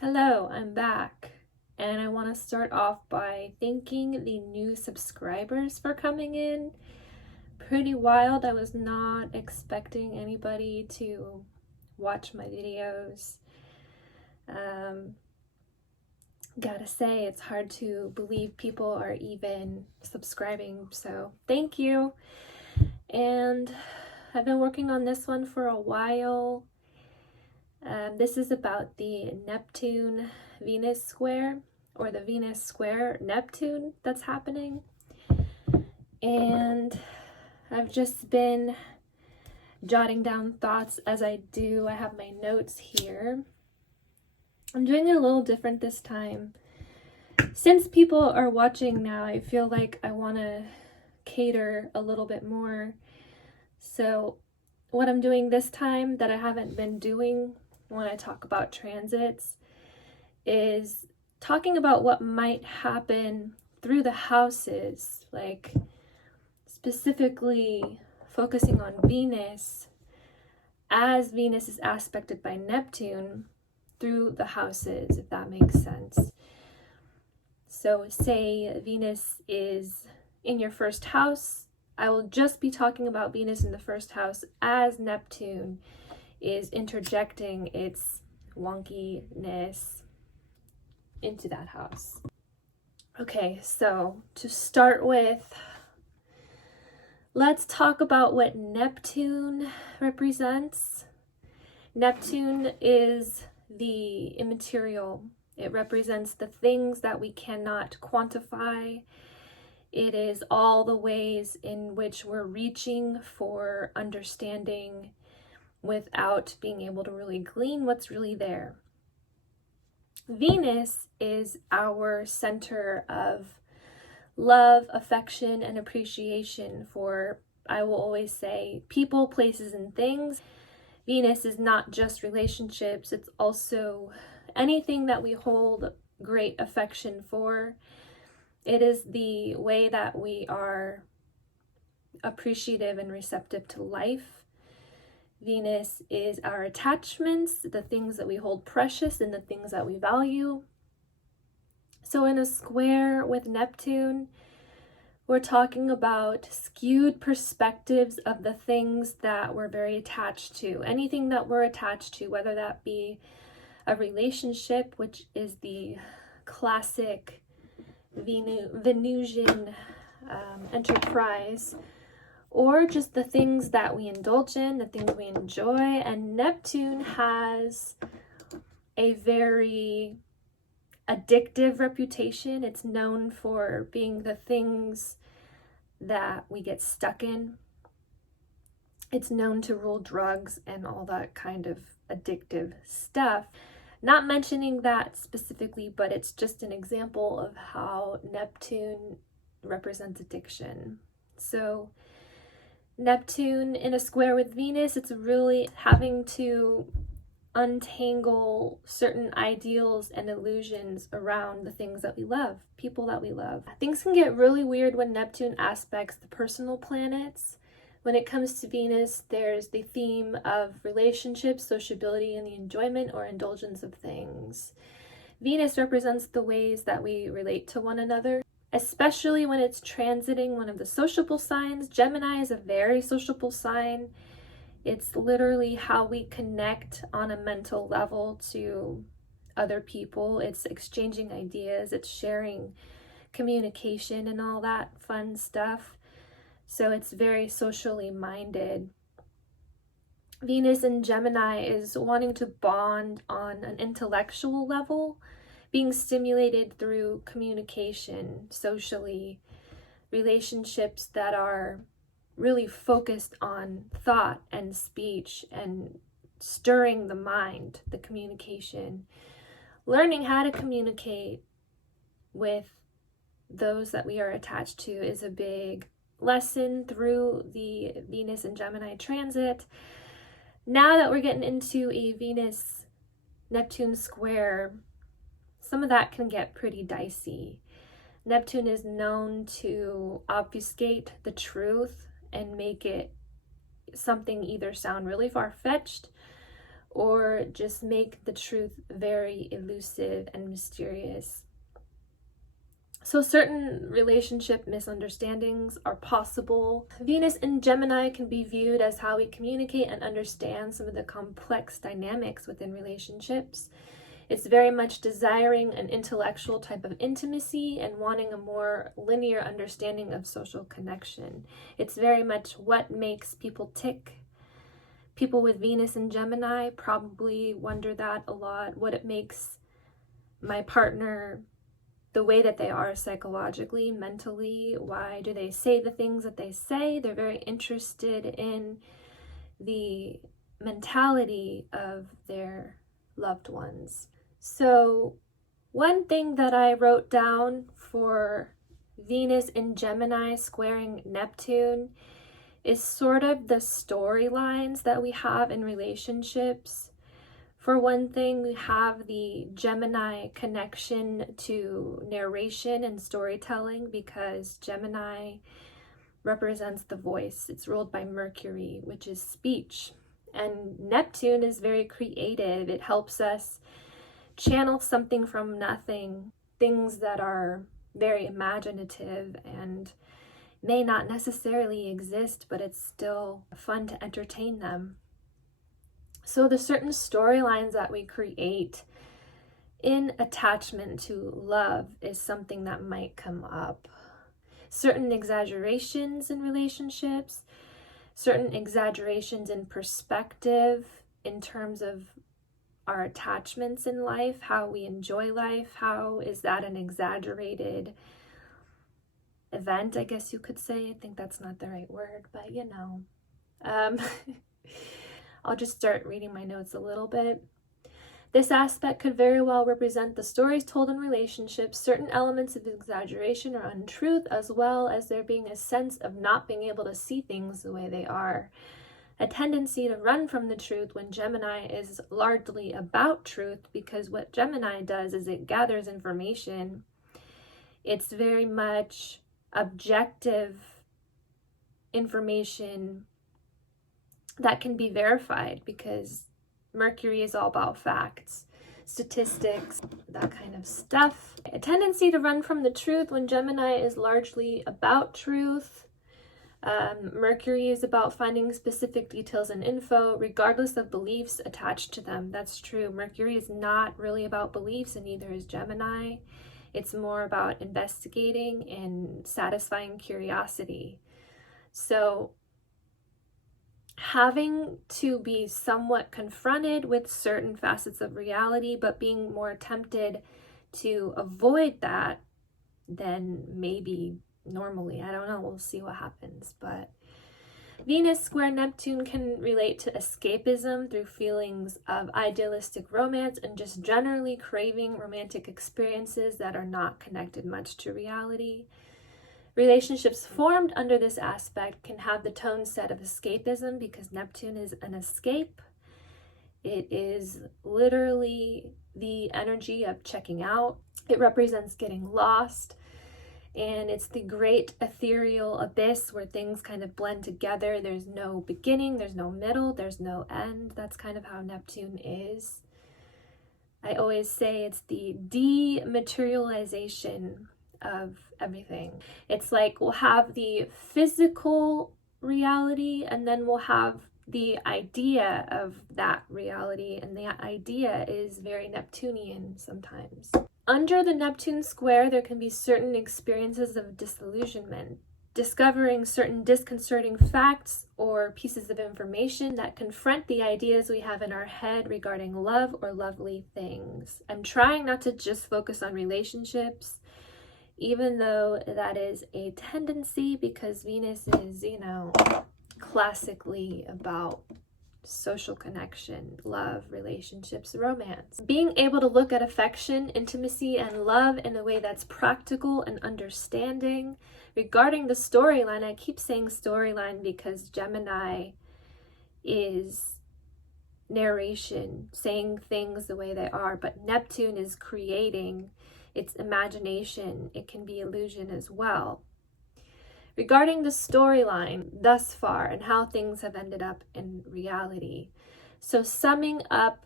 Hello, I'm back, and I want to start off by thanking the new subscribers for coming in. Pretty wild. I was not expecting anybody to watch my videos. Gotta say, it's hard to believe people are even subscribing, so thank you. And I've been working on this one for a while. This is about the Neptune Venus Square, or the Venus Square Neptune that's happening. And I've just been jotting down thoughts as I do. I have my notes here. I'm doing it a little different this time. Since people are watching now, I feel like I want to cater a little bit more. So what I'm doing this time that I haven't been doing when I talk about transits is talking about what might happen through the houses, like specifically focusing on Venus as Venus is aspected by Neptune through the houses, if that makes sense. So say Venus is in your first house, I will just be talking about Venus in the first house as Neptune is interjecting its wonkiness into that house. Okay, so to start with, let's talk about what Neptune represents. Neptune is the immaterial. It represents the things that we cannot quantify. It is all the ways in which we're reaching for understanding without being able to really glean what's really there. Venus is our center of love, affection, and appreciation for, I will always say, people, places, and things. Venus is not just relationships, it's also anything that we hold great affection for. It is the way that we are appreciative and receptive to life. Venus is our attachments, the things that we hold precious and the things that we value. So in a square with Neptune, we're talking about skewed perspectives of the things that we're very attached to. Anything that we're attached to, whether that be a relationship, which is the classic Venusian enterprise, or just the things that we indulge in, the things we enjoy. And Neptune has a very addictive reputation. It's known for being the things that we get stuck in. It's known to rule drugs and all that kind of addictive stuff. Not mentioning that specifically, but it's just an example of how Neptune represents addiction. So Neptune in a square with Venus, it's really having to untangle certain ideals and illusions around the things that we love, people that we love. Things can get really weird when Neptune aspects the personal planets. When it comes to Venus, there's the theme of relationships, sociability, and the enjoyment or indulgence of things. Venus represents the ways that we relate to one another, especially when it's transiting one of the sociable signs. Gemini is a very sociable sign. It's literally how we connect on a mental level to other people. It's exchanging ideas, it's sharing communication and all that fun stuff. So it's very socially minded. Venus in Gemini is wanting to bond on an intellectual level, being stimulated through communication, socially, relationships that are really focused on thought and speech and stirring the mind, the communication. Learning how to communicate with those that we are attached to is a big lesson through the Venus and Gemini transit. Now that we're getting into a Venus-Neptune square, some of that can get pretty dicey. Neptune is known to obfuscate the truth and make it something either sound really far-fetched or just make the truth very elusive and mysterious. So certain relationship misunderstandings are possible. Venus in Gemini can be viewed as how we communicate and understand some of the complex dynamics within relationships. It's very much desiring an intellectual type of intimacy and wanting a more linear understanding of social connection. It's very much what makes people tick. People with Venus in Gemini probably wonder that a lot, what it makes my partner the way that they are psychologically, mentally. Why do they say the things that they say? They're very interested in the mentality of their loved ones. So one thing that I wrote down for Venus in Gemini squaring Neptune is sort of the storylines that we have in relationships. For one thing, we have the Gemini connection to narration and storytelling because Gemini represents the voice. It's ruled by Mercury, which is speech. And Neptune is very creative. It helps us channel something from nothing, things that are very imaginative and may not necessarily exist, but it's still fun to entertain them. So the certain storylines that we create in attachment to love is something that might come up. Certain exaggerations in relationships, certain exaggerations in perspective in terms of our attachments in life, how we enjoy life, how is that an exaggerated event, I guess you could say. I think that's not the right word, but you know. I'll just start reading my notes a little bit. This aspect could very well represent the stories told in relationships, certain elements of exaggeration or untruth, as well as there being a sense of not being able to see things the way they are. A tendency to run from the truth when Gemini is largely about truth, because what Gemini does is it gathers information. It's very much objective information that can be verified because Mercury is all about facts, statistics, that kind of stuff. A tendency to run from the truth when Gemini is largely about truth. Mercury is about finding specific details and info, regardless of beliefs attached to them. That's true. Mercury is not really about beliefs, and neither is Gemini. It's more about investigating and satisfying curiosity. So having to be somewhat confronted with certain facets of reality, but being more tempted to avoid that than maybe normally. I don't know, we'll see what happens. But Venus square Neptune can relate to escapism through feelings of idealistic romance and just generally craving romantic experiences that are not connected much to reality. Relationships formed under this aspect can have the tone set of escapism because Neptune is an escape. It is literally the energy of checking out. It represents getting lost. And it's the great ethereal abyss where things kind of blend together. There's no beginning, there's no middle, there's no end. That's kind of how Neptune is. I always say it's the dematerialization of everything. It's like we'll have the physical reality and then we'll have the idea of that reality, and the idea is very Neptunian sometimes. Under the Neptune square, there can be certain experiences of disillusionment, discovering certain disconcerting facts or pieces of information that confront the ideas we have in our head regarding love or lovely things. I'm trying not to just focus on relationships, even though that is a tendency because Venus is, classically about social connection, love, relationships, romance. Being able to look at affection, intimacy, and love in a way that's practical and understanding. Regarding the storyline, I keep saying storyline because Gemini is narration, saying things the way they are, but Neptune is creating. It's imagination. It can be illusion as well. Regarding the storyline thus far and how things have ended up in reality, So summing up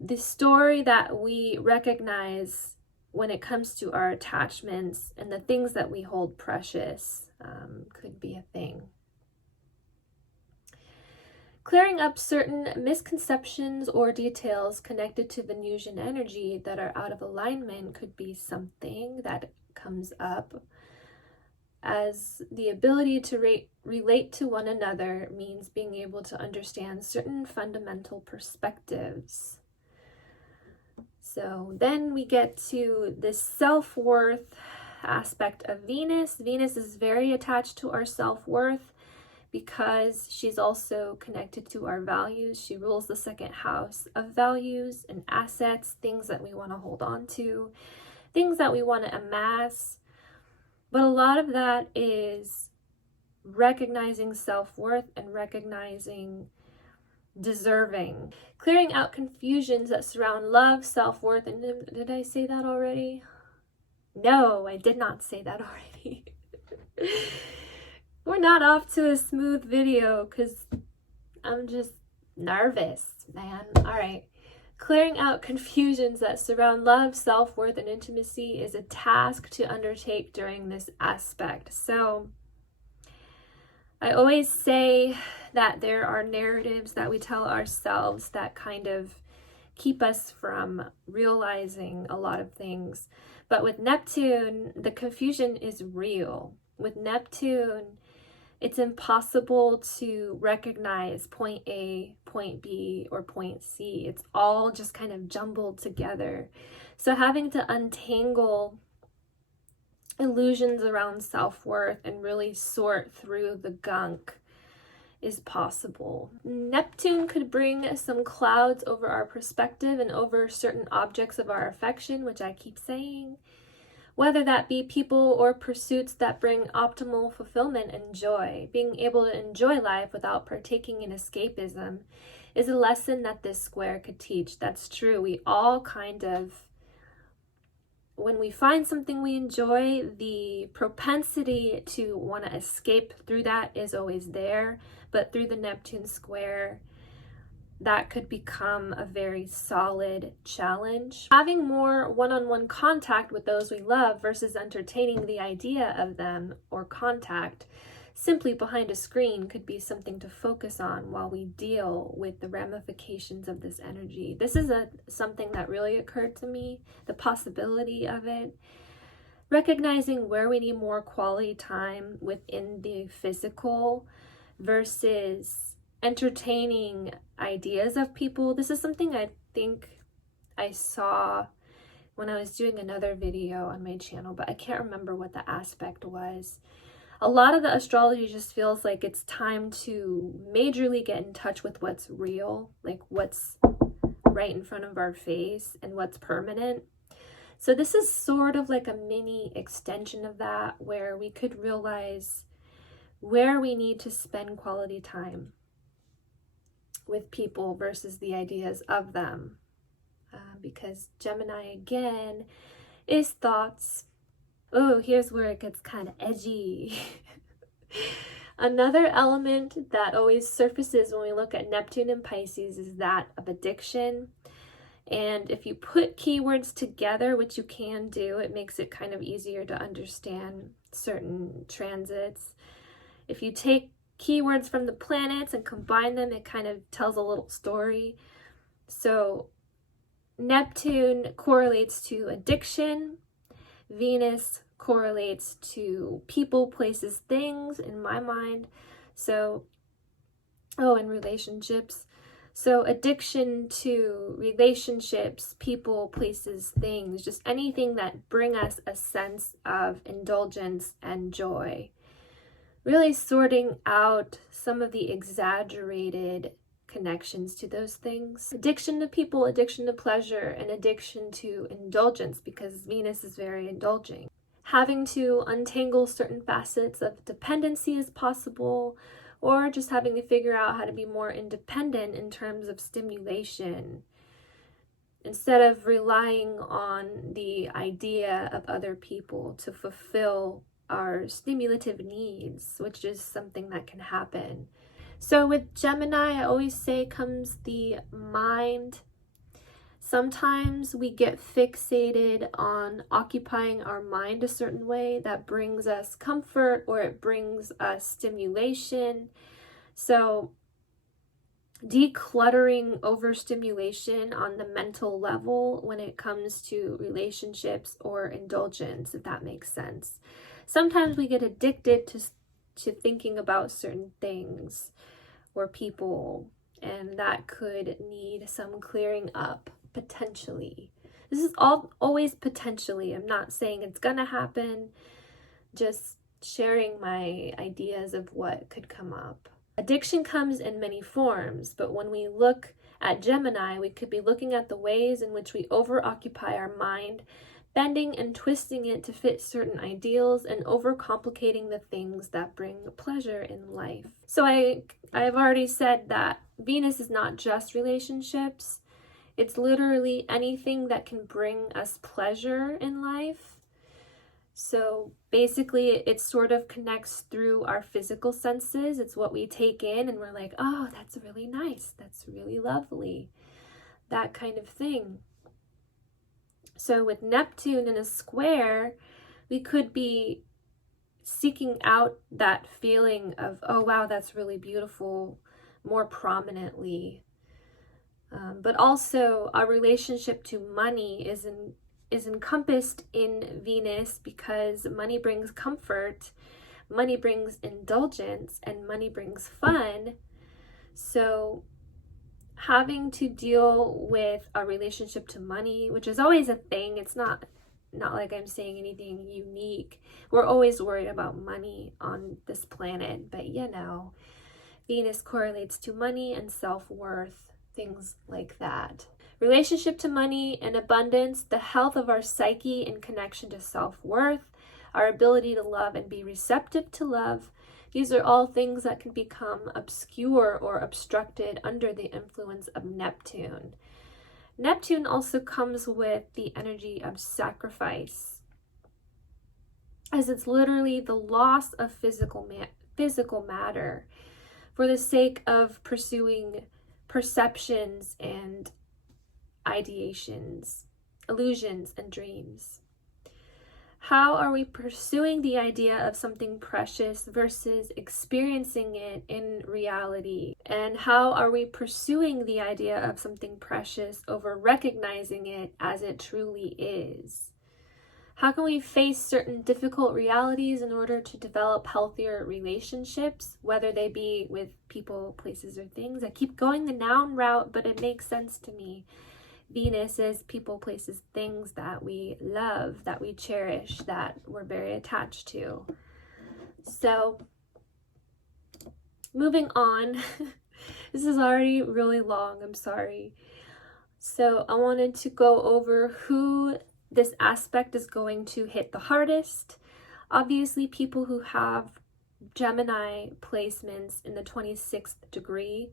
the story that we recognize when it comes to our attachments and the things that we hold precious could be a thing. Clearing up certain misconceptions or details connected to Venusian energy that are out of alignment could be something that comes up, as the ability to relate to one another means being able to understand certain fundamental perspectives. So then we get to this self-worth aspect of Venus. Venus is very attached to our self-worth because she's also connected to our values. She rules the second house of values and assets, things that we want to hold on to, things that we want to amass. But a lot of that is recognizing self-worth and recognizing deserving. Clearing out confusions that surround love, self-worth, and did I say that already? No, I did not say that already. We're not off to a smooth video because I'm just nervous, man. All right. Clearing out confusions that surround love, self-worth, and intimacy is a task to undertake during this aspect. So I always say that there are narratives that we tell ourselves that kind of keep us from realizing a lot of things. But with Neptune, the confusion is real. With Neptune, it's impossible to recognize point A, point B, or point C. It's all just kind of jumbled together. So having to untangle illusions around self-worth and really sort through the gunk is possible. Neptune could bring some clouds over our perspective and over certain objects of our affection, which I keep saying, whether that be people or pursuits that bring optimal fulfillment and joy. Being able to enjoy life without partaking in escapism is a lesson that this square could teach. That's true. We all kind of, when we find something we enjoy, the propensity to want to escape through that is always there. But through the Neptune square, that could become a very solid challenge. Having more one-on-one contact with those we love versus entertaining the idea of them or contact simply behind a screen could be something to focus on while we deal with the ramifications of this energy. This is something that really occurred to me, the possibility of it. Recognizing where we need more quality time within the physical versus entertaining ideas of people. This is something I think I saw when I was doing another video on my channel, but I can't remember what the aspect was. A lot of the astrology just feels like it's time to majorly get in touch with what's real, like what's right in front of our face and what's permanent. So this is sort of like a mini extension of that, where we could realize where we need to spend quality time with people versus the ideas of them. Because Gemini, again, is thoughts. Oh, here's where it gets kind of edgy. Another element that always surfaces when we look at Neptune and Pisces is that of addiction. And if you put keywords together, which you can do, it makes it kind of easier to understand certain transits. If you take keywords from the planets and combine them, it kind of tells a little story. So Neptune correlates to addiction. Venus correlates to people, places, things in my mind. So, and relationships. So addiction to relationships, people, places, things, just anything that bring us a sense of indulgence and joy. Really sorting out some of the exaggerated connections to those things. Addiction to people, addiction to pleasure, and addiction to indulgence, because Venus is very indulging. Having to untangle certain facets of dependency as possible, or just having to figure out how to be more independent in terms of stimulation, instead of relying on the idea of other people to fulfill our stimulative needs, which is something that can happen. So with Gemini, I always say comes the mind. Sometimes we get fixated on occupying our mind a certain way that brings us comfort or it brings us stimulation. So decluttering overstimulation on the mental level when it comes to relationships or indulgence, if that makes sense. Sometimes we get addicted to thinking about certain things or people, and that could need some clearing up potentially. This is always potentially. I'm not saying it's gonna happen, just sharing my ideas of what could come up. Addiction comes in many forms, but when we look at Gemini, we could be looking at the ways in which we over-occupy our mind, bending and twisting it to fit certain ideals and overcomplicating the things that bring pleasure in life. So I've already said that Venus is not just relationships. It's literally anything that can bring us pleasure in life. So basically it sort of connects through our physical senses. It's what we take in and we're like, oh, that's really nice. That's really lovely. That kind of thing. So with Neptune in a square, we could be seeking out that feeling of, oh, wow, that's really beautiful, more prominently. But also our relationship to money is encompassed in Venus because money brings comfort, money brings indulgence, and money brings fun. So having to deal with a relationship to money, which is always a thing, it's not like I'm saying anything unique. We're always worried about money on this planet, but you know, Venus correlates to money and self-worth, things like that. Relationship to money and abundance, the health of our psyche in connection to self-worth, our ability to love and be receptive to love. These are all things that can become obscure or obstructed under the influence of Neptune. Neptune also comes with the energy of sacrifice, as it's literally the loss of physical matter for the sake of pursuing perceptions and ideations, illusions and dreams. How are we pursuing the idea of something precious versus experiencing it in reality? And how are we pursuing the idea of something precious over recognizing it as it truly is? How can we face certain difficult realities in order to develop healthier relationships, whether they be with people, places, or things? I keep going the noun route, but it makes sense to me. Venus is people, places, things that we love, that we cherish, that we're very attached to. So, moving on. This is already really long, I'm sorry. So I wanted to go over who this aspect is going to hit the hardest. Obviously, people who have Gemini placements in the 26th degree,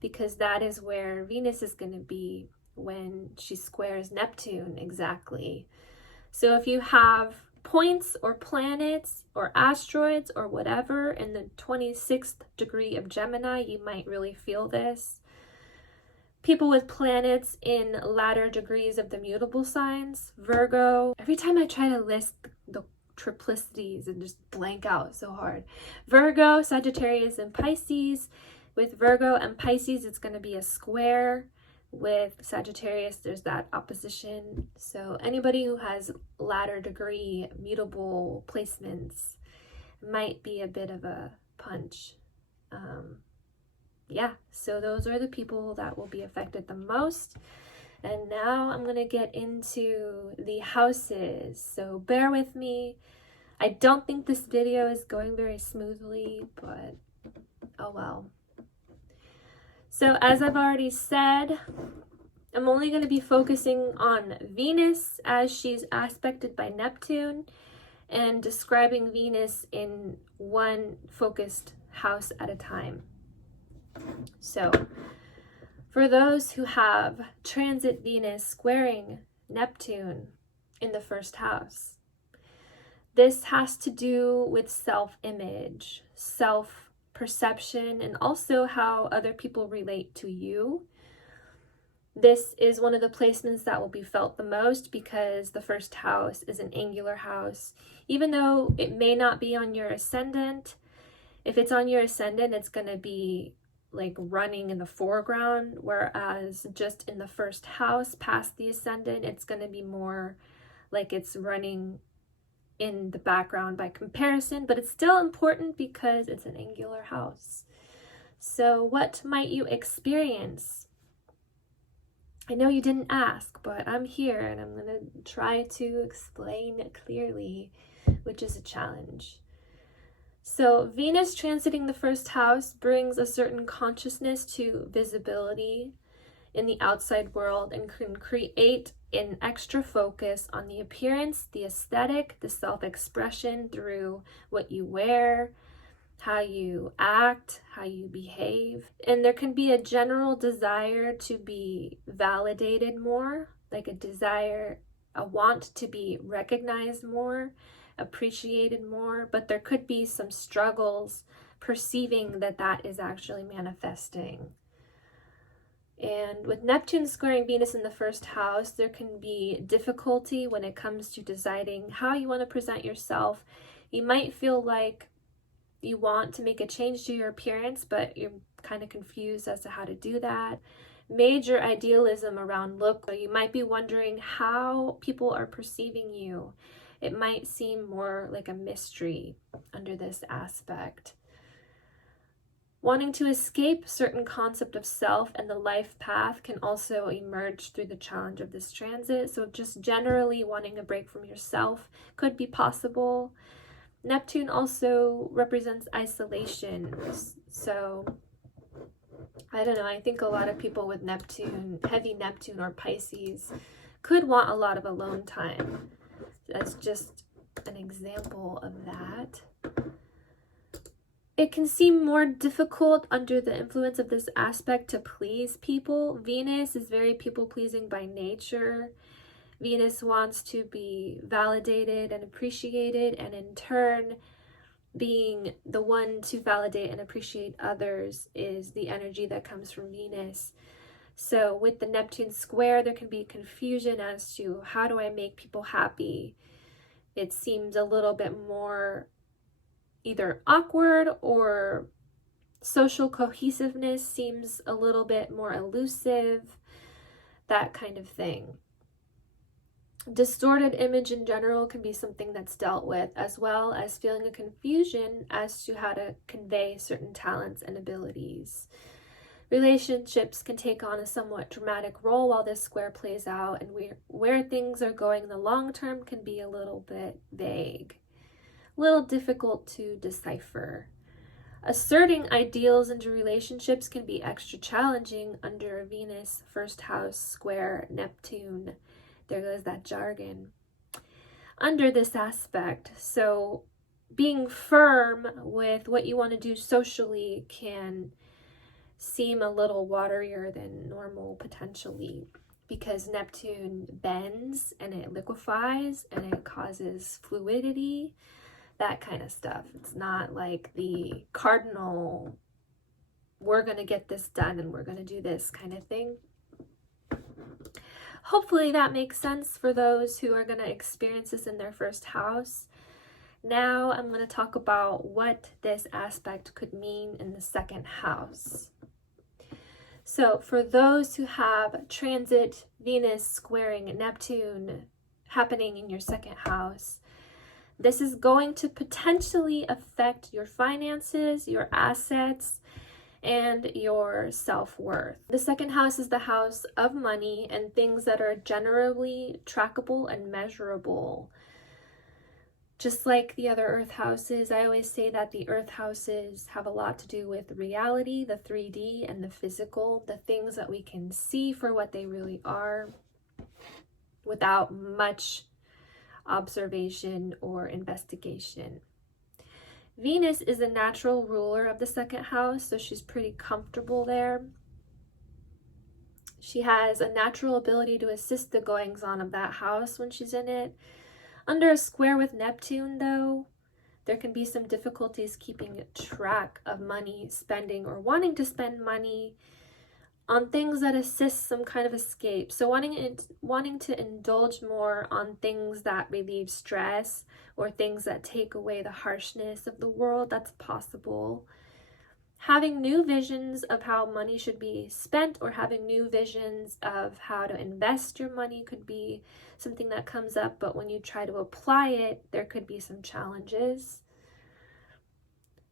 because that is where Venus is going to be when she squares Neptune exactly. So if you have points or planets or asteroids or whatever in the 26th degree of Gemini, you might really feel this. People with planets in latter degrees of the mutable signs, Virgo. Every time I try to list the triplicities and just blank out so hard. Virgo, Sagittarius, and Pisces. With Virgo and Pisces, it's going to be a square. With Sagittarius, there's that opposition. So anybody who has latter degree mutable placements might be a bit of a punch. Yeah, so those are the people that will be affected the most. And now I'm going to get into the houses. So bear with me. I don't think this video is going very smoothly, but oh well. So as I've already said, I'm only going to be focusing on Venus as she's aspected by Neptune and describing Venus in one focused house at a time. So for those who have transit Venus squaring Neptune in the first house, this has to do with self-image, perception and also how other people relate to you. This is one of the placements that will be felt the most because the first house is an angular house. Even though it may not be on your ascendant, if it's on your ascendant, it's going to be like running in the foreground, whereas just in the first house past the ascendant, it's going to be more like it's running in the background by comparison, but it's still important because it's an angular house. So what might you experience? I know you didn't ask, but I'm here and I'm going to try to explain clearly, which is a challenge. So Venus transiting the first house brings a certain consciousness to visibility in the outside world and can create an extra focus on the appearance, the aesthetic, the self-expression through what you wear, how you act, how you behave. And there can be a general desire to be validated more, like a want to be recognized more, appreciated more, but there could be some struggles perceiving that that is actually manifesting. And with Neptune squaring Venus in the first house, there can be difficulty when it comes to deciding how you want to present yourself. You might feel like you want to make a change to your appearance, but you're kind of confused as to how to do that. Major idealism around look. You might be wondering how people are perceiving you. It might seem more like a mystery under this aspect. Wanting to escape certain concept of self and the life path can also emerge through the challenge of this transit. So just generally wanting a break from yourself could be possible. Neptune also represents isolation. So I don't know, I think a lot of people with Neptune, heavy Neptune or Pisces, could want a lot of alone time. That's just an example of that. It can seem more difficult under the influence of this aspect to please people. Venus is very people-pleasing by nature. Venus wants to be validated and appreciated, and in turn, being the one to validate and appreciate others is the energy that comes from Venus. So with the Neptune square, there can be confusion as to how do I make people happy. It seems a little bit more either awkward or social cohesiveness seems a little bit more elusive, that kind of thing. Distorted image in general can be something that's dealt with, as well as feeling a confusion as to how to convey certain talents and abilities. Relationships can take on a somewhat dramatic role while this square plays out, and where things are going in the long term can be a little bit vague, a little difficult to decipher. Asserting ideals into relationships can be extra challenging under Venus first house square Neptune. There goes that jargon. Under this aspect, so being firm with what you want to do socially can seem a little waterier than normal potentially, because Neptune bends and it liquefies and it causes fluidity, that kind of stuff. It's not like the cardinal, we're going to get this done and we're going to do this kind of thing. Hopefully that makes sense for those who are going to experience this in their first house. Now I'm going to talk about what this aspect could mean in the second house. So for those who have transit Venus squaring Neptune happening in your second house, this is going to potentially affect your finances, your assets, and your self-worth. The second house is the house of money and things that are generally trackable and measurable. Just like the other earth houses, I always say that the earth houses have a lot to do with reality, the 3D and the physical, the things that we can see for what they really are without much observation or investigation. Venus is a natural ruler of the second house, so she's pretty comfortable there. She has a natural ability to assist the goings-on of that house when she's in it. Under a square with Neptune, though, There can be some difficulties keeping track of money spending or wanting to spend money on things that assist some kind of escape. So wanting to indulge more on things that relieve stress or things that take away the harshness of the world, that's possible. Having new visions of how money should be spent or having new visions of how to invest your money could be something that comes up, but when you try to apply it, there could be some challenges.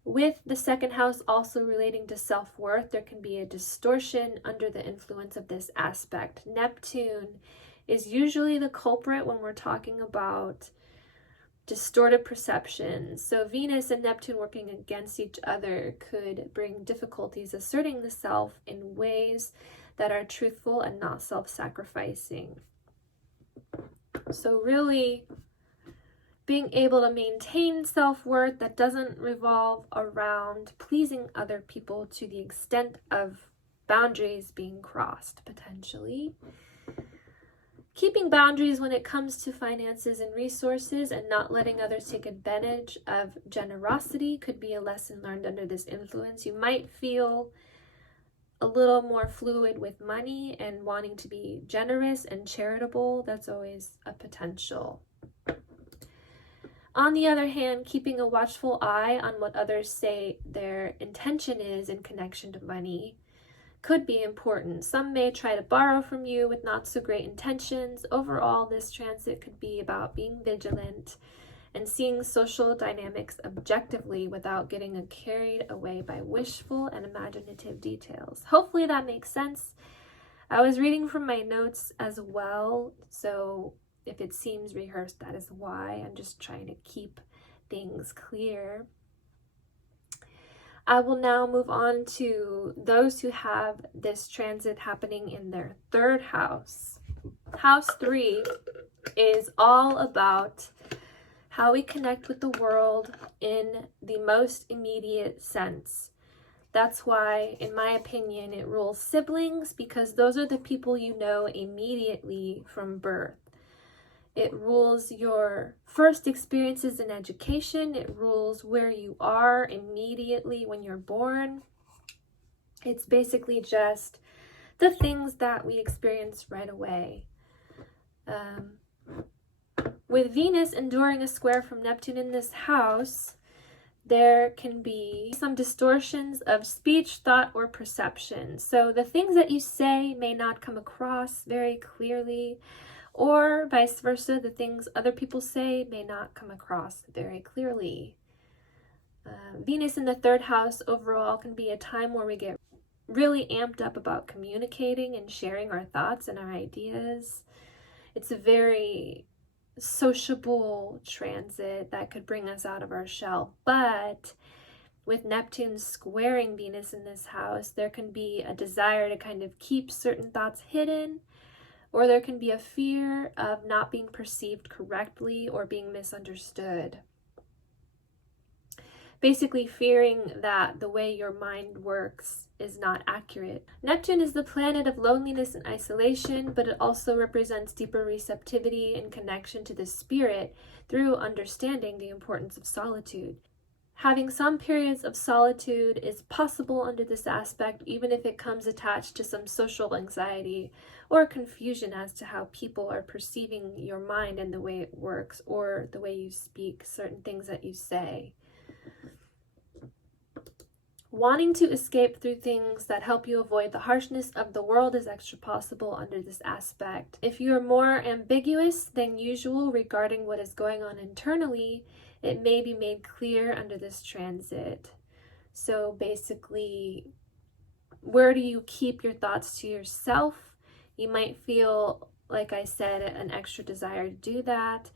With the second house also relating to self-worth, there can be a distortion under the influence of this aspect. Neptune is usually the culprit when we're talking about distorted perceptions. So Venus and Neptune working against each other could bring difficulties asserting the self in ways that are truthful and not self-sacrificing. So really being able to maintain self-worth that doesn't revolve around pleasing other people to the extent of boundaries being crossed, potentially. Keeping boundaries when it comes to finances and resources and not letting others take advantage of generosity could be a lesson learned under this influence. You might feel a little more fluid with money and wanting to be generous and charitable. That's always a potential. On the other hand, keeping a watchful eye on what others say their intention is in connection to money could be important. Some may try to borrow from you with not so great intentions. Overall, this transit could be about being vigilant and seeing social dynamics objectively without getting carried away by wishful and imaginative details. Hopefully that makes sense. I was reading from my notes as well, so if it seems rehearsed, that is why. I'm just trying to keep things clear. I will now move on to those who have this transit happening in their third house. House 3 is all about how we connect with the world in the most immediate sense. That's why, in my opinion, it rules siblings, because those are the people you know immediately from birth. It rules your first experiences in education. It rules where you are immediately when you're born. It's basically just the things that we experience right away. With Venus enduring a square from Neptune in this house, there can be some distortions of speech, thought, or perception. So the things that you say may not come across very clearly, or vice versa, the things other people say may not come across very clearly. Venus in the third house overall can be a time where we get really amped up about communicating and sharing our thoughts and our ideas. It's a very sociable transit that could bring us out of our shell. But with Neptune squaring Venus in this house, there can be a desire to kind of keep certain thoughts hidden, or there can be a fear of not being perceived correctly or being misunderstood. Basically fearing that the way your mind works is not accurate. Neptune is the planet of loneliness and isolation, but it also represents deeper receptivity and connection to the spirit through understanding the importance of solitude. Having some periods of solitude is possible under this aspect, even if it comes attached to some social anxiety or confusion as to how people are perceiving your mind and the way it works, or the way you speak, certain things that you say. Wanting to escape through things that help you avoid the harshness of the world is extra possible under this aspect. If you're more ambiguous than usual regarding what is going on internally, it may be made clear under this transit. So basically, where do you keep your thoughts to yourself? You might feel, like I said, an extra desire to do that,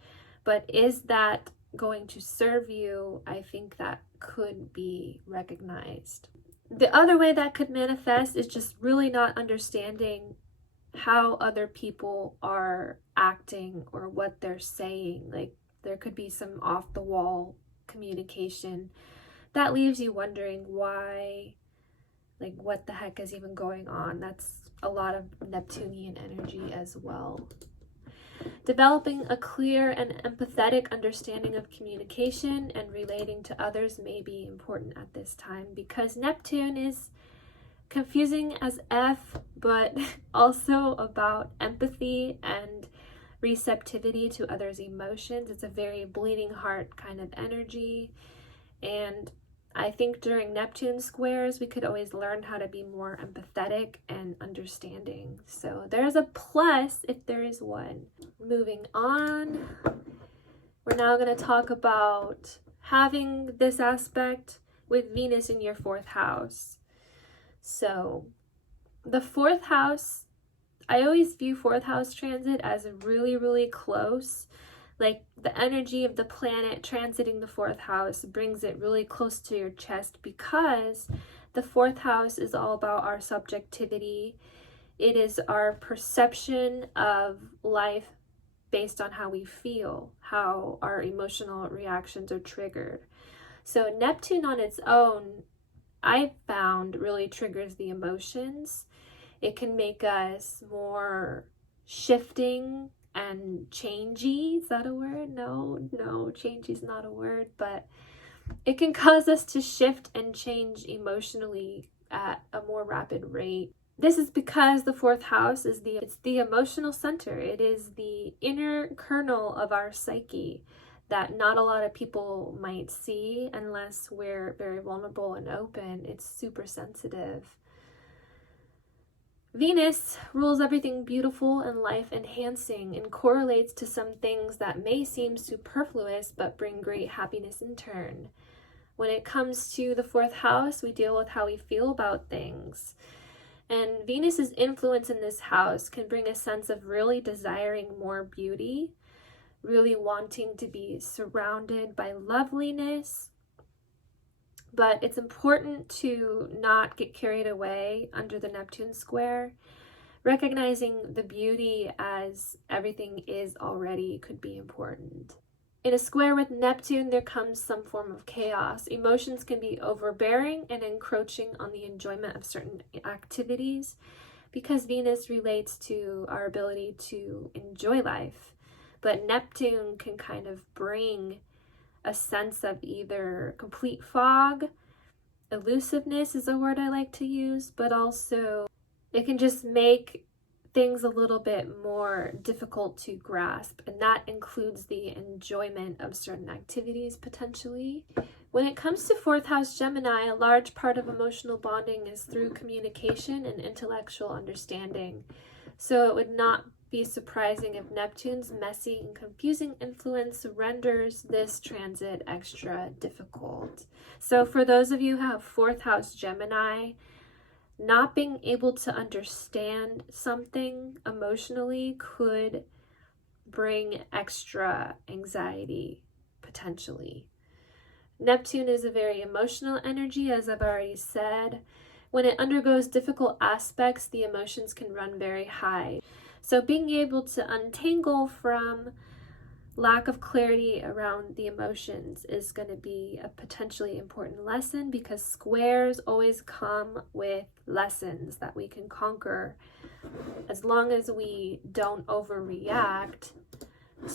but is that going to serve you? I think that could be recognized. The other way that could manifest is just really not understanding how other people are acting or what they're saying. Like, there could be some off-the-wall communication that leaves you wondering why, like, what the heck is even going on. That's a lot of Neptunian energy as well. Developing a clear and empathetic understanding of communication and relating to others may be important at this time, because Neptune is confusing as F, but also about empathy and receptivity to others' emotions. It's a very bleeding heart kind of energy, and I think during Neptune squares we could always learn how to be more empathetic and understanding. So there's a plus if there is one. Moving on, we're now going to talk about having this aspect with Venus in your 4th house. So the 4th house, I always view 4th house transit as really, really close. Like the energy of the planet transiting the 4th house brings it really close to your chest, because the 4th house is all about our subjectivity. It is our perception of life based on how we feel, how our emotional reactions are triggered. So Neptune on its own, I found, really triggers the emotions. It can make us more shifting and changey. Is that a word? No, changey is not a word, but it can cause us to shift and change emotionally at a more rapid rate. This is because the 4th house is the emotional center. It is the inner kernel of our psyche that not a lot of people might see unless we're very vulnerable and open. It's super sensitive. Venus rules everything beautiful and life-enhancing and correlates to some things that may seem superfluous but bring great happiness in turn. When it comes to the 4th house, we deal with how we feel about things. And Venus's influence in this house can bring a sense of really desiring more beauty, really wanting to be surrounded by loveliness. But it's important to not get carried away under the Neptune square. Recognizing the beauty as everything is already could be important. In a square with Neptune, there comes some form of chaos. Emotions can be overbearing and encroaching on the enjoyment of certain activities, because Venus relates to our ability to enjoy life. But Neptune can kind of bring a sense of either complete fog, elusiveness is a word I like to use, but also it can just make things a little bit more difficult to grasp, and that includes the enjoyment of certain activities potentially. When it comes to 4th house Gemini, a large part of emotional bonding is through communication and intellectual understanding. So it would not be surprising if Neptune's messy and confusing influence renders this transit extra difficult. So for those of you who have 4th house Gemini, not being able to understand something emotionally could bring extra anxiety, potentially. Neptune is a very emotional energy, as I've already said. When it undergoes difficult aspects, the emotions can run very high. So being able to untangle from lack of clarity around the emotions is going to be a potentially important lesson, because squares always come with lessons that we can conquer as long as we don't overreact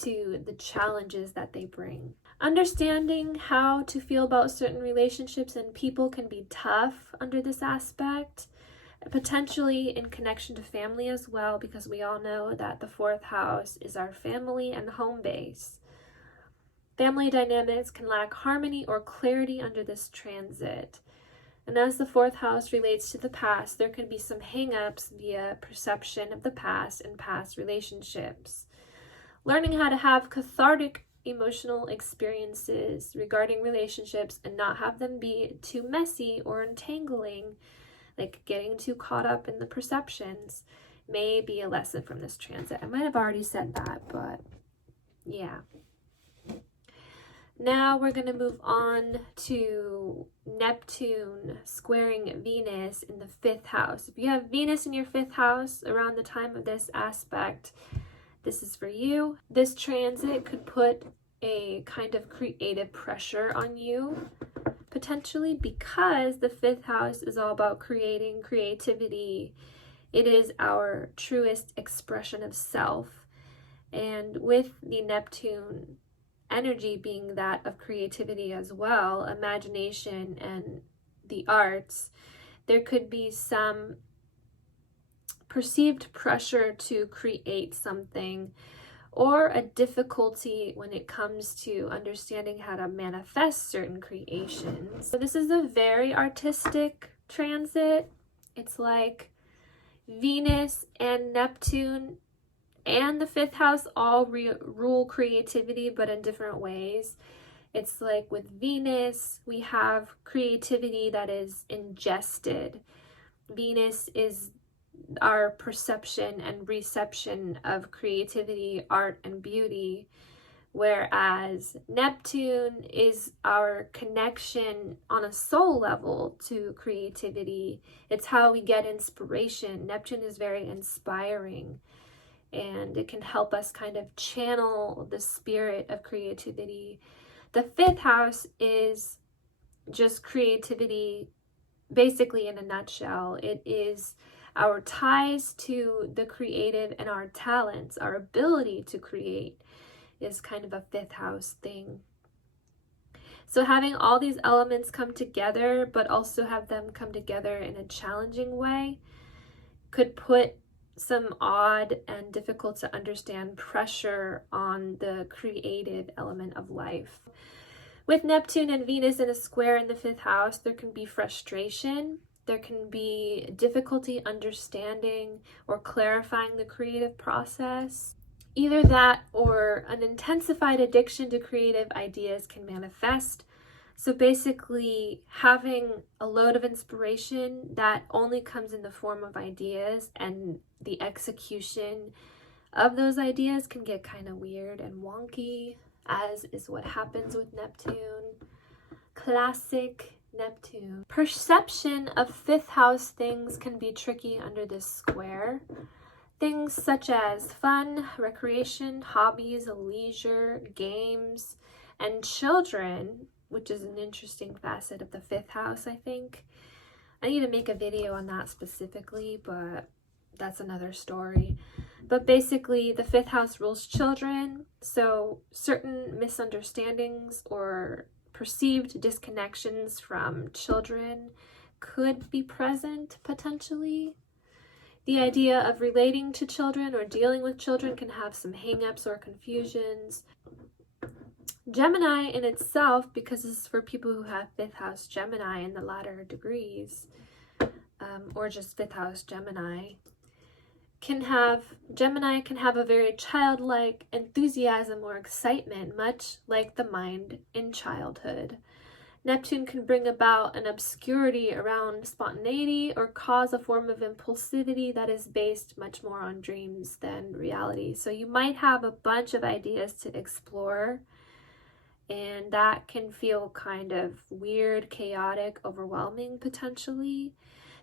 to the challenges that they bring. Understanding how to feel about certain relationships and people can be tough under this aspect, potentially in connection to family as well, because we all know that the 4th house is our family and home base. Family dynamics can lack harmony or clarity under this transit. And as the 4th house relates to the past, there can be some hang-ups via perception of the past and past relationships. Learning how to have cathartic emotional experiences regarding relationships and not have them be too messy or entangling, like getting too caught up in the perceptions, may be a lesson from this transit. I might have already said that, but yeah. Now we're going to move on to Neptune squaring Venus in the 5th house. If you have Venus in your 5th house around the time of this aspect, this is for you. This transit could put a kind of creative pressure on you, potentially, because the 5th house is all about creating, creativity. It is our truest expression of self. And with the Neptune energy being that of creativity as well, imagination and the arts, there could be some perceived pressure to create something, or a difficulty when it comes to understanding how to manifest certain creations. So this is a very artistic transit. It's like Venus and Neptune and the fifth house all rule creativity, but in different ways. It's like with Venus, we have creativity that is ingested. Venus is our perception and reception of creativity, art, and beauty, whereas Neptune is our connection on a soul level to creativity. It's how we get inspiration. Neptune is very inspiring, and it can help us kind of channel the spirit of creativity. The fifth house is just creativity, basically in a nutshell. It is our ties to the creative and our talents, our ability to create is kind of a fifth house thing. So having all these elements come together, but also have them come together in a challenging way, could put some odd and difficult to understand pressure on the creative element of life. With Neptune and Venus in a square in the fifth house, there can be frustration. There can be difficulty understanding or clarifying the creative process. Either that or an intensified addiction to creative ideas can manifest. So basically, having a load of inspiration that only comes in the form of ideas, and the execution of those ideas can get kind of weird and wonky, as is what happens with Neptune. Classic Neptune. Perception of fifth house things can be tricky under this square. Things such as fun, recreation, hobbies, leisure, games, and children, which is an interesting facet of the fifth house, I think. I need to make a video on that specifically, but that's another story. But basically, the fifth house rules children, so certain misunderstandings or perceived disconnections from children could be present potentially. The idea of relating to children or dealing with children can have some hangups or confusions. Gemini in itself, because this is for people who have fifth house Gemini in the latter degrees, or just fifth house Gemini can have a very childlike enthusiasm or excitement, much like the mind in childhood. Neptune can bring about an obscurity around spontaneity or cause a form of impulsivity that is based much more on dreams than reality. So you might have a bunch of ideas to explore, and that can feel kind of weird, chaotic, overwhelming potentially.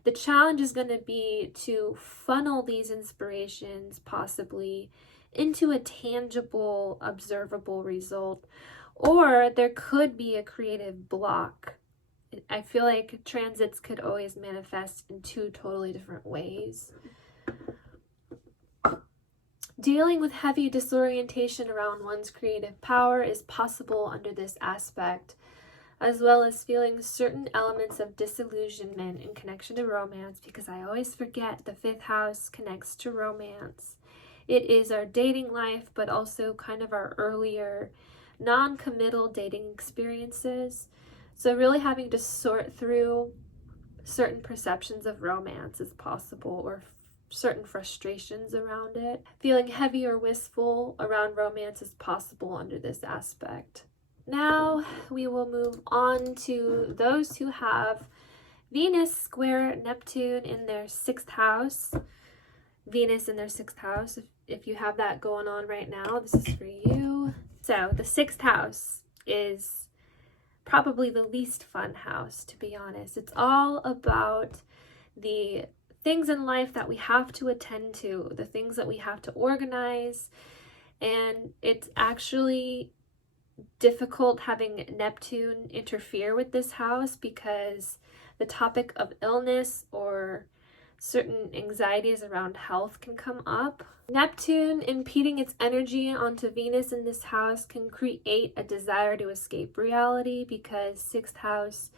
The challenge is going to be to funnel these inspirations possibly into a tangible, observable result, or there could be a creative block. I feel like transits could always manifest in two totally different ways. Dealing with heavy disorientation around one's creative power is possible under this aspect, as well as feeling certain elements of disillusionment in connection to romance, because I always forget the fifth house connects to romance. It is our dating life, but also kind of our earlier non-committal dating experiences. So really having to sort through certain perceptions of romance is possible, or certain frustrations around it. Feeling heavy or wistful around romance is possible under this aspect. Now we will move on to those who have Venus square Neptune in their sixth house. Venus in their sixth house. If you have that going on right now, this is for you. So the sixth house is probably the least fun house, to be honest. It's all about the things in life that we have to attend to, the things that we have to organize, and it's actually difficult having Neptune interfere with this house because the topic of illness or certain anxieties around health can come up. Neptune impeding its energy onto Venus in this house can create a desire to escape reality, because sixth house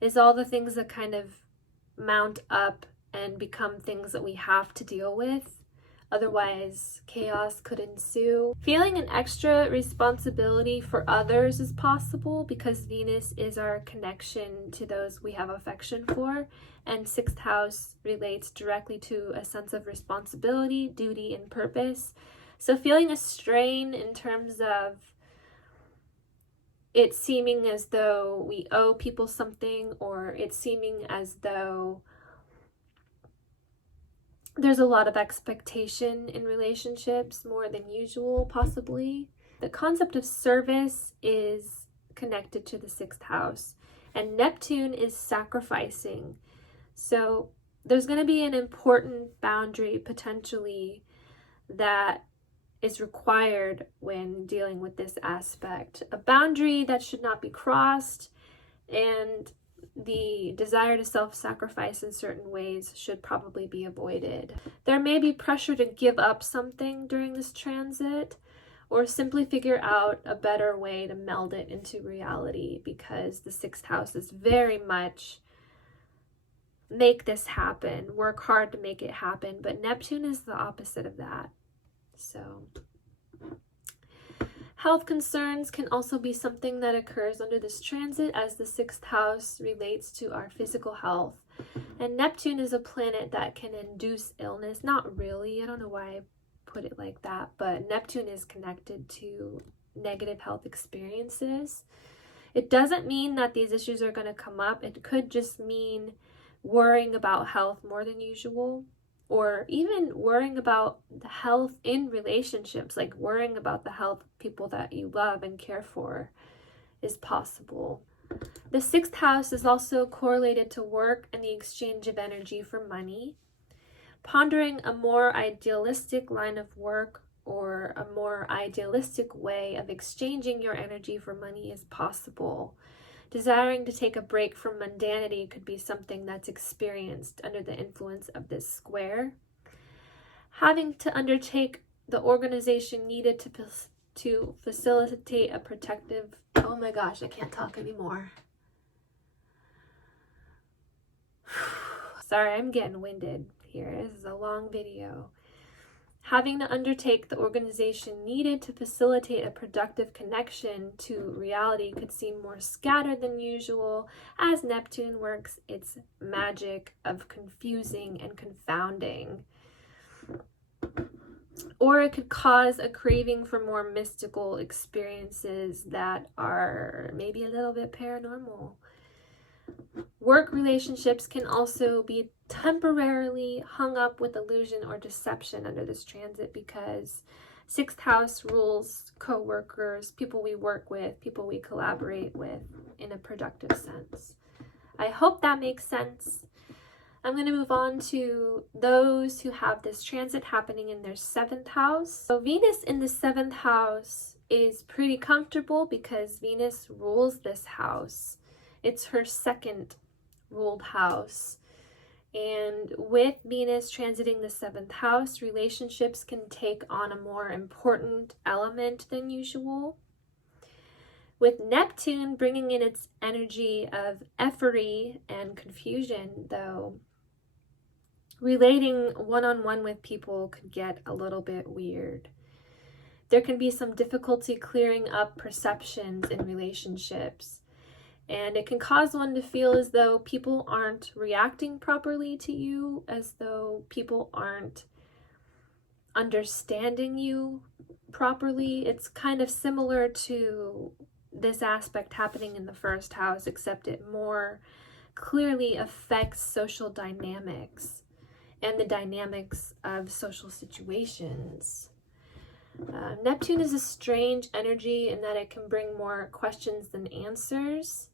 is all the things that kind of mount up and become things that we have to deal with. Otherwise, chaos could ensue. Feeling an extra responsibility for others is possible, because Venus is our connection to those we have affection for, and sixth house relates directly to a sense of responsibility, duty, and purpose. So feeling a strain in terms of it seeming as though we owe people something, or it seeming as though there's a lot of expectation in relationships, more than usual, possibly. The concept of service is connected to the sixth house, and Neptune is sacrificing. So there's going to be an important boundary potentially that is required when dealing with this aspect. A boundary that should not be crossed, and the desire to self-sacrifice in certain ways should probably be avoided. There may be pressure to give up something during this transit, or simply figure out a better way to meld it into reality, because the sixth house is very much make this happen, work hard to make it happen, but Neptune is the opposite of that. So health concerns can also be something that occurs under this transit, as the sixth house relates to our physical health. And Neptune is a planet that can induce illness. Not really, I don't know why I put it like that, but Neptune is connected to negative health experiences. It doesn't mean that these issues are going to come up. It could just mean worrying about health more than usual, or even worrying about the health in relationships, like worrying about the health of people that you love and care for is possible. The sixth house is also correlated to work and the exchange of energy for money. Pondering a more idealistic line of work or a more idealistic way of exchanging your energy for money is possible. Desiring to take a break from mundanity could be something that's experienced under the influence of this square. Having to undertake the organization needed to facilitate a protective... Oh my gosh, I can't talk anymore. Sorry, I'm getting winded here. This is a long video. Having to undertake the organization needed to facilitate a productive connection to reality could seem more scattered than usual, as Neptune works its magic of confusing and confounding. Or it could cause a craving for more mystical experiences that are maybe a little bit paranormal. Work relationships can also be temporarily hung up with illusion or deception under this transit, because sixth house rules co-workers, people we work with, people we collaborate with in a productive sense. I hope that makes sense. I'm going to move on to those who have this transit happening in their seventh house. So Venus in the seventh house is pretty comfortable because Venus rules this house. It's her second ruled house. And with Venus transiting the seventh house, relationships can take on a more important element than usual. With Neptune bringing in its energy of effery and confusion, though, relating one-on-one with people could get a little bit weird. There can be some difficulty clearing up perceptions in relationships. And it can cause one to feel as though people aren't reacting properly to you, as though people aren't understanding you properly. It's kind of similar to this aspect happening in the first house, except it more clearly affects social dynamics and the dynamics of social situations. Neptune is a strange energy in that it can bring more questions than answers.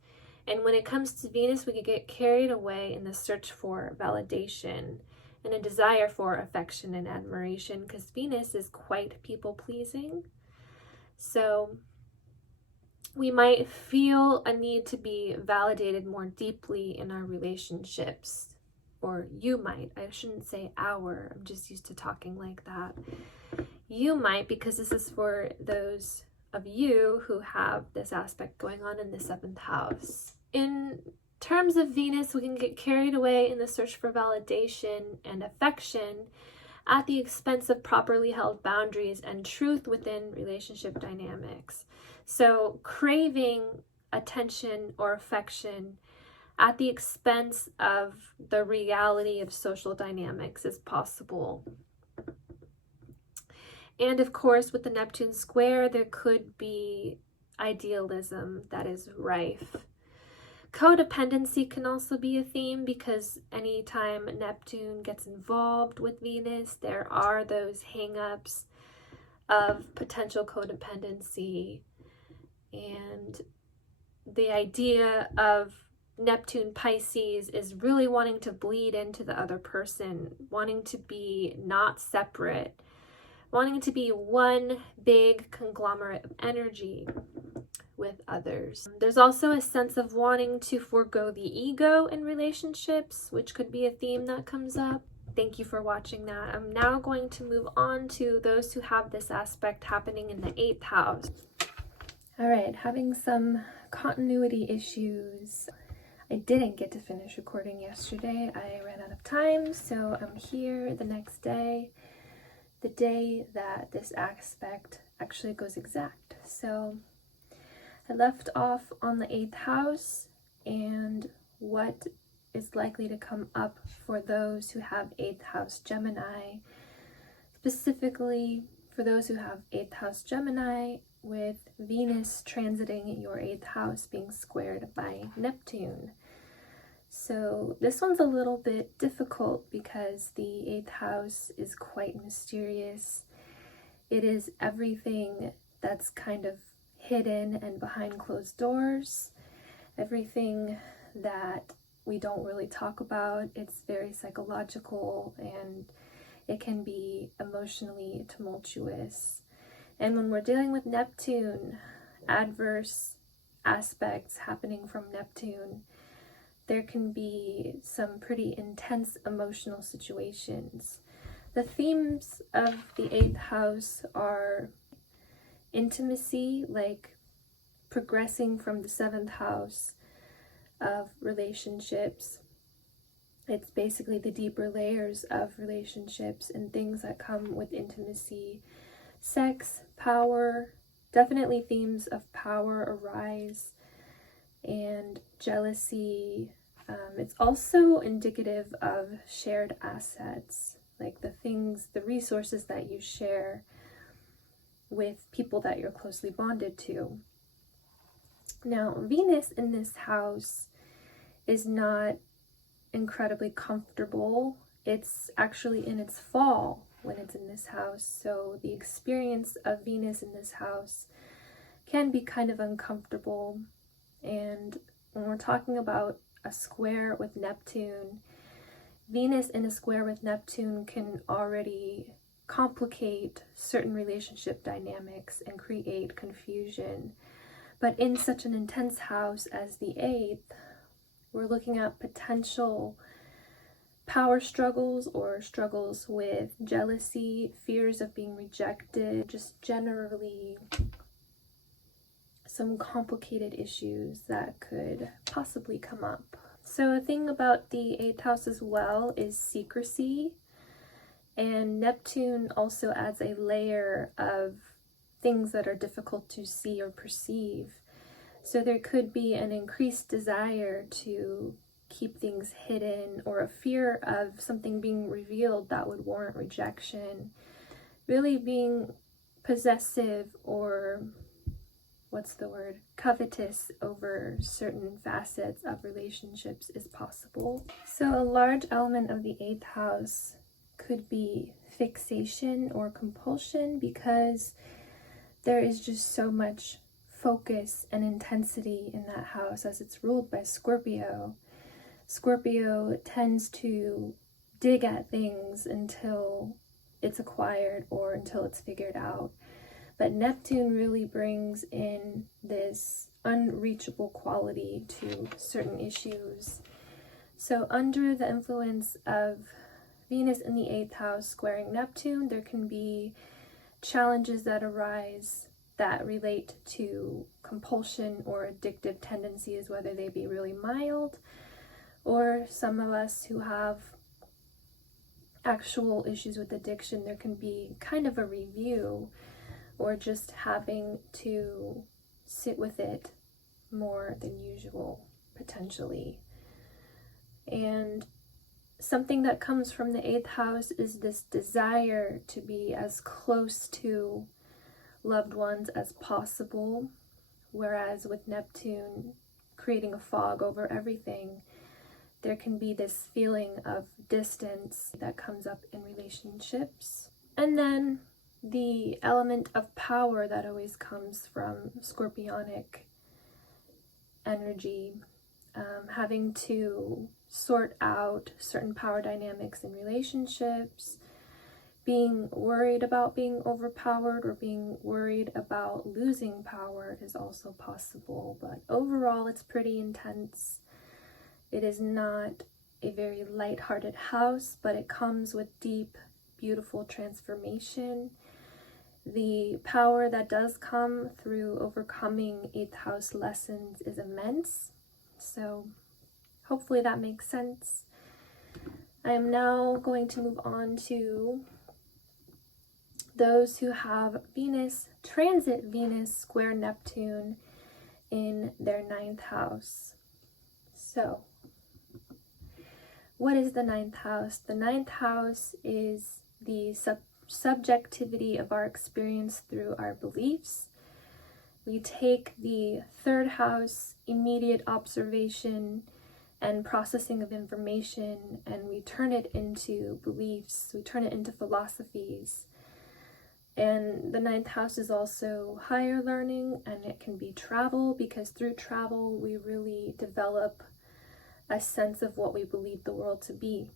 And when it comes to Venus, we could get carried away in the search for validation and a desire for affection and admiration, because Venus is quite people-pleasing. So we might feel a need to be validated more deeply in our relationships or you might, I shouldn't say our, I'm just used to talking like that. You might, because this is for those of you who have this aspect going on in the 7th house. In terms of Venus, we can get carried away in the search for validation and affection at the expense of properly held boundaries and truth within relationship dynamics. So craving attention or affection at the expense of the reality of social dynamics is possible. And of course, with the Neptune square, there could be idealism that is rife. Codependency can also be a theme, because anytime Neptune gets involved with Venus, there are those hang-ups of potential codependency. And the idea of Neptune Pisces is really wanting to bleed into the other person, wanting to be not separate, wanting to be one big conglomerate of energy with others. There's also a sense of wanting to forego the ego in relationships, which could be a theme that comes up. Thank you for watching that. I'm now going to move on to those who have this aspect happening in the 8th house. All right, having some continuity issues. I didn't get to finish recording yesterday. I ran out of time, so I'm here the next day, the day that this aspect actually goes exact. So I left off on the 8th house and what is likely to come up for those who have 8th house Gemini, specifically for those who have 8th house Gemini with Venus transiting your 8th house being squared by Neptune. So this one's a little bit difficult because the 8th house is quite mysterious. It is everything that's kind of hidden and behind closed doors, everything that we don't really talk about. It's very psychological and it can be emotionally tumultuous. And when we're dealing with Neptune, adverse aspects happening from Neptune, there can be some pretty intense emotional situations. The themes of the 8th house are intimacy, like progressing from the 7th house of relationships. It's basically the deeper layers of relationships and things that come with intimacy. Sex, power, definitely themes of power arise, and jealousy. It's also indicative of shared assets, like the things, the resources that you share with people that you're closely bonded to. Now, Venus in this house is not incredibly comfortable. It's actually in its fall when it's in this house. So the experience of Venus in this house can be kind of uncomfortable. And when we're talking about a square with Neptune, Venus in a square with Neptune can already complicate certain relationship dynamics and create confusion. But in such an intense house as the 8th, we're looking at potential power struggles or struggles with jealousy, fears of being rejected, just generally some complicated issues that could possibly come up. So a thing about the 8th house as well is secrecy, and Neptune also adds a layer of things that are difficult to see or perceive. So there could be an increased desire to keep things hidden, or a fear of something being revealed that would warrant rejection. Really being possessive or covetous over certain facets of relationships is possible. So a large element of the 8th house could be fixation or compulsion, because there is just so much focus and intensity in that house as it's ruled by Scorpio. Scorpio tends to dig at things until it's acquired or until it's figured out. But Neptune really brings in this unreachable quality to certain issues. So under the influence of Venus in the 8th house squaring Neptune, there can be challenges that arise that relate to compulsion or addictive tendencies, whether they be really mild, or some of us who have actual issues with addiction, there can be kind of a review or just having to sit with it more than usual, potentially. And something that comes from the 8th house is this desire to be as close to loved ones as possible, whereas with Neptune creating a fog over everything, there can be this feeling of distance that comes up in relationships. And then the element of power that always comes from scorpionic energy, having to sort out certain power dynamics in relationships, being worried about being overpowered or being worried about losing power is also possible. But overall, it's pretty intense. It is not a very lighthearted house, but it comes with deep, beautiful transformation. The power that does come through overcoming 8th house lessons is immense. So hopefully that makes sense. I am now going to move on to those who have Venus transit Venus square Neptune in their 9th house. So, what is the 9th house? The 9th house is the subjectivity of our experience through our beliefs. We take the 3rd house, immediate observation and processing of information, and we turn it into beliefs, we turn it into philosophies. And the 9th house is also higher learning, and it can be travel, because through travel we really develop a sense of what we believe the world to be.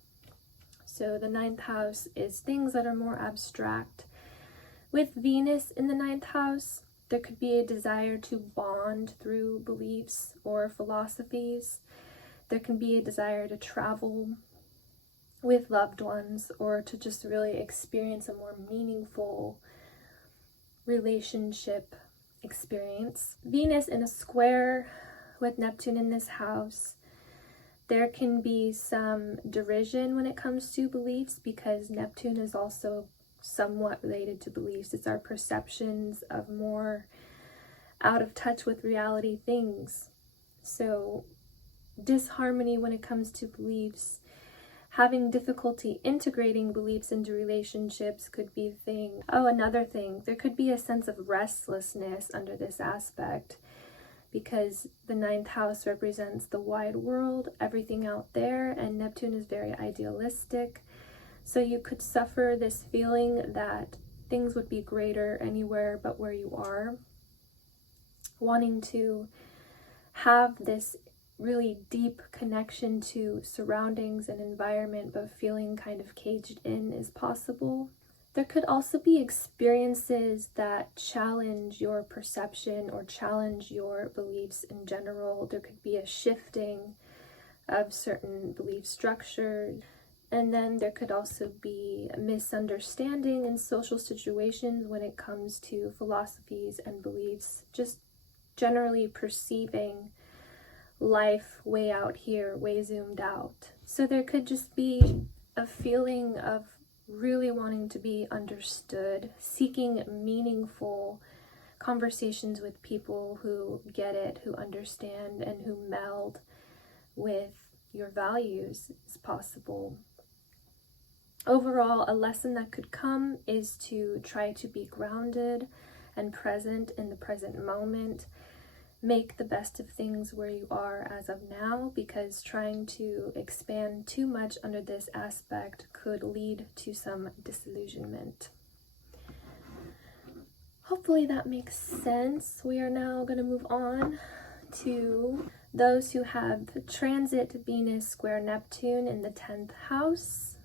So the 9th house is things that are more abstract. With Venus in the 9th house, there could be a desire to bond through beliefs or philosophies. There can be a desire to travel with loved ones, or to just really experience a more meaningful relationship experience. Venus in a square with Neptune in this house, there can be some derision when it comes to beliefs, because Neptune is also somewhat related to beliefs. It's our perceptions of more out of touch with reality things. So disharmony when it comes to beliefs, having difficulty integrating beliefs into relationships could be a thing. Oh, another thing, there could be a sense of restlessness under this aspect, because the 9th house represents the wide world, everything out there, and Neptune is very idealistic. So you could suffer this feeling that things would be greater anywhere but where you are, wanting to have this really deep connection to surroundings and environment, but feeling kind of caged in is possible. There could also be experiences that challenge your perception or challenge your beliefs in general. There could be a shifting of certain belief structures. And then there could also be a misunderstanding in social situations when it comes to philosophies and beliefs, just generally perceiving life way out here, way zoomed out. So there could just be a feeling of really wanting to be understood, seeking meaningful conversations with people who get it, who understand, and who meld with your values is possible. Overall, a lesson that could come is to try to be grounded and present in the present moment. Make the best of things where you are as of now, because trying to expand too much under this aspect could lead to some disillusionment. Hopefully that makes sense. We are now going to move on to those who have transit Venus square Neptune in the 10th house.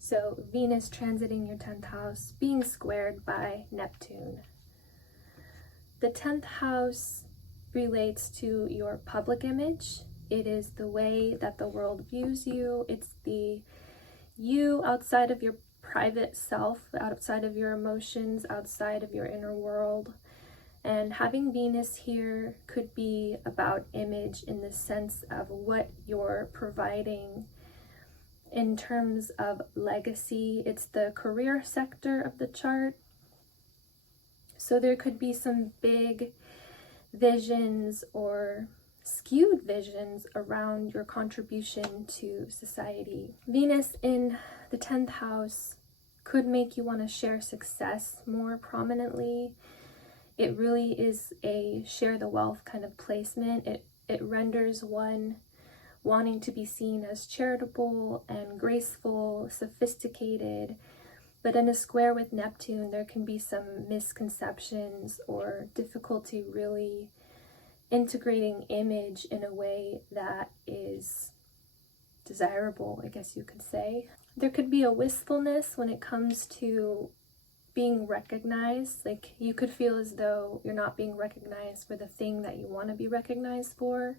So Venus transiting your 10th house, being squared by Neptune. The 10th house relates to your public image, It is the way that the world views you. It's the you outside of your private self, outside of your emotions, outside of your inner world. And having Venus here could be about image in the sense of what you're providing in terms of legacy. It's the career sector of the chart. So there could be some big visions or skewed visions around your contribution to society. Venus in the 10th house could make you want to share success more prominently. It really is a share the wealth kind of placement. It renders one wanting to be seen as charitable and graceful, sophisticated. But in a square with Neptune, there can be some misconceptions or difficulty really integrating image in a way that is desirable, I guess you could say. There could be a wistfulness when it comes to being recognized. Like, you could feel as though you're not being recognized for the thing that you want to be recognized for.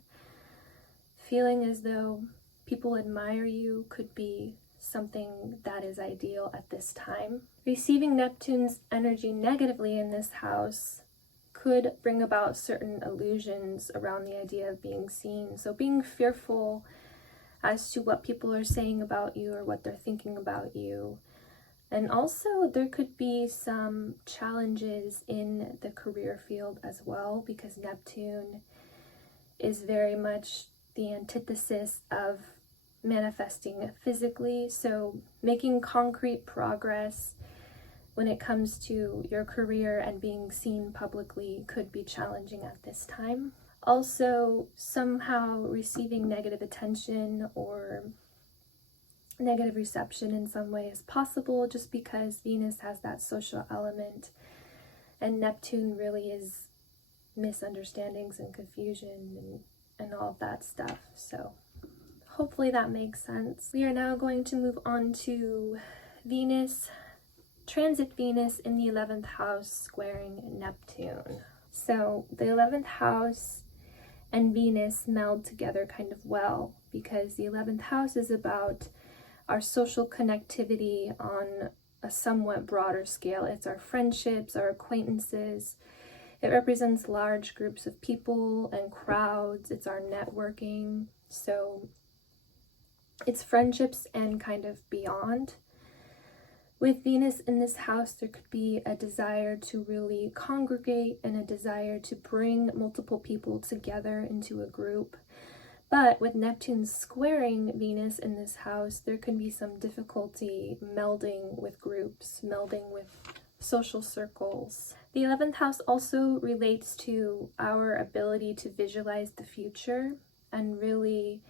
Feeling as though people admire you could be something that is ideal at this time. Receiving Neptune's energy negatively in this house could bring about certain illusions around the idea of being seen. So being fearful as to what people are saying about you or what they're thinking about you. And also there could be some challenges in the career field as well, because Neptune is very much the antithesis of manifesting physically. So making concrete progress when it comes to your career and being seen publicly could be challenging at this time. Also, somehow receiving negative attention or negative reception in some way is possible, just because Venus has that social element and Neptune really is misunderstandings and confusion and all of that stuff. So hopefully that makes sense. We are now going to move on to Venus, transit Venus in the 11th house squaring Neptune. So the 11th house and Venus meld together kind of well, because the 11th house is about our social connectivity on a somewhat broader scale. It's our friendships, our acquaintances. It represents large groups of people and crowds. It's our networking. So it's friendships and kind of beyond. With Venus in this house, there could be a desire to really congregate and a desire to bring multiple people together into a group. But with Neptune squaring Venus in this house, there can be some difficulty melding with groups, melding with social circles. The 11th house also relates to our ability to visualize the future and really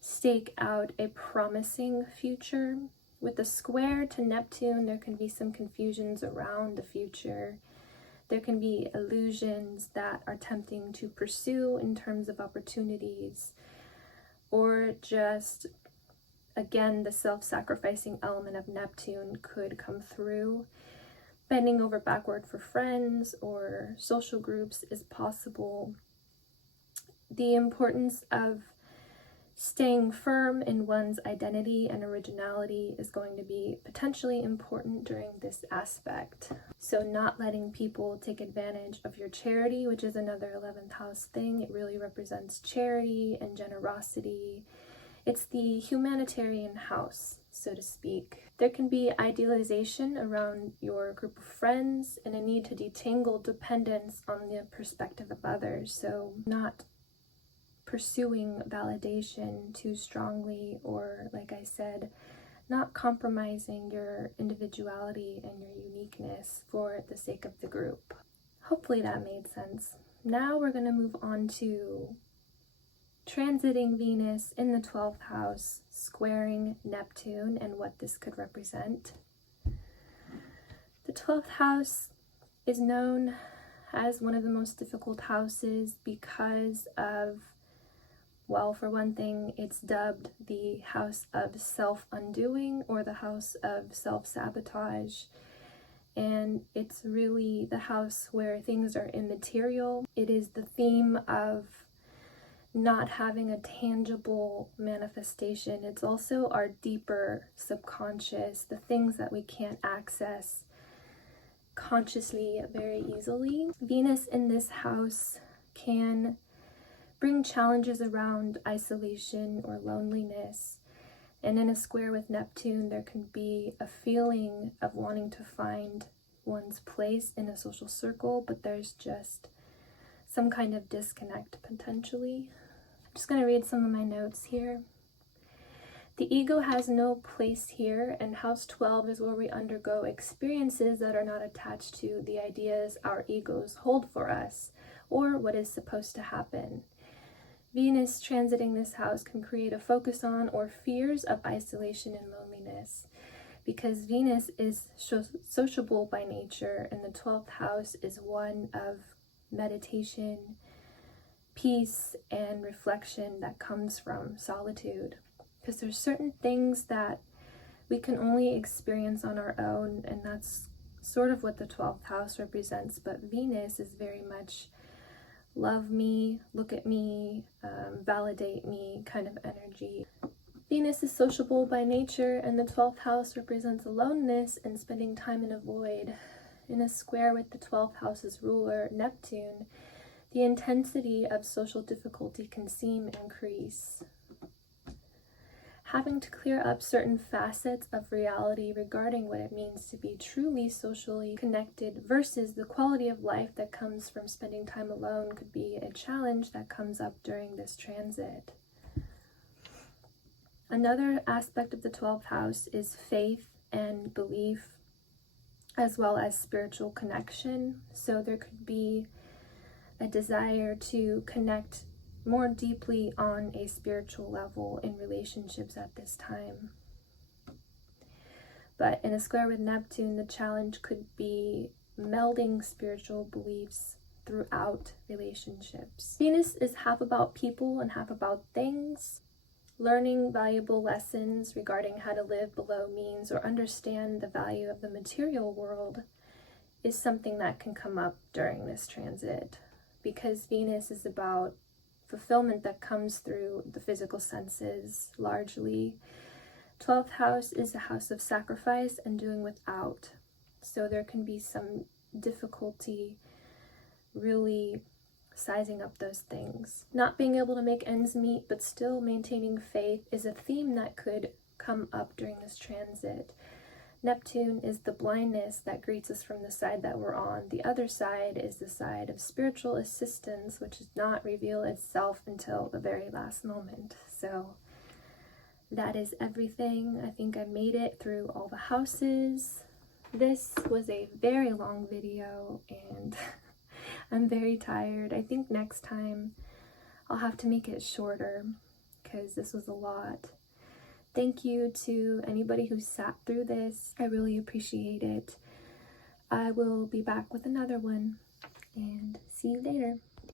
stake out a promising future. With the square to Neptune, there can be some confusions around the future. There can be illusions that are tempting to pursue in terms of opportunities, or just, again, the self-sacrificing element of Neptune could come through. Bending over backward for friends or social groups is possible. The importance of staying firm in one's identity and originality is going to be potentially important during this aspect. So not letting people take advantage of your charity, which is another 11th house thing. It really represents charity and generosity. It's the humanitarian house, so to speak. There can be idealization around your group of friends and a need to detangle dependence on the perspective of others. So not pursuing validation too strongly, or, like I said, not compromising your individuality and your uniqueness for the sake of the group. Hopefully that made sense. Now we're going to move on to transiting Venus in the 12th house, squaring Neptune, and what this could represent. The 12th house is known as one of the most difficult houses because of, well, for one thing, it's dubbed the house of self-undoing or the house of self-sabotage. And it's really the house where things are immaterial. It is the theme of not having a tangible manifestation. It's also our deeper subconscious, the things that we can't access consciously very easily. Venus in this house can bring challenges around isolation or loneliness. And in a square with Neptune, there can be a feeling of wanting to find one's place in a social circle, but there's just some kind of disconnect potentially. I'm just going to read some of my notes here. The ego has no place here, and house 12 is where we undergo experiences that are not attached to the ideas our egos hold for us or what is supposed to happen. Venus transiting this house can create a focus on or fears of isolation and loneliness, because Venus is sociable by nature, and the 12th house is one of meditation, peace, and reflection that comes from solitude. Because there's certain things that we can only experience on our own, and that's sort of what the 12th house represents. But Venus is very much love me, look at me, validate me kind of energy. Venus is sociable by nature, and the 12th house represents aloneness and spending time in a void. In a square with the 12th house's ruler, Neptune, the intensity of social difficulty can seem increase. Having to clear up certain facets of reality regarding what it means to be truly socially connected versus the quality of life that comes from spending time alone could be a challenge that comes up during this transit. Another aspect of the 12th house is faith and belief, as well as spiritual connection. So there could be a desire to connect more deeply on a spiritual level in relationships at this time. But in a square with Neptune, the challenge could be melding spiritual beliefs throughout relationships. Venus is half about people and half about things. Learning valuable lessons regarding how to live below means or understand the value of the material world is something that can come up during this transit, because Venus is about fulfillment that comes through the physical senses largely. 12th house is a house of sacrifice and doing without. So there can be some difficulty really sizing up those things. Not being able to make ends meet but still maintaining faith is a theme that could come up during this transit. Neptune is the blindness that greets us from the side that we're on. The other side is the side of spiritual assistance, which does not reveal itself until the very last moment. So that is everything. I think I made it through all the houses. This was a very long video and I'm very tired. I think next time I'll have to make it shorter because this was a lot. Thank you to anybody who sat through this. I really appreciate it. I will be back with another one, and see you later.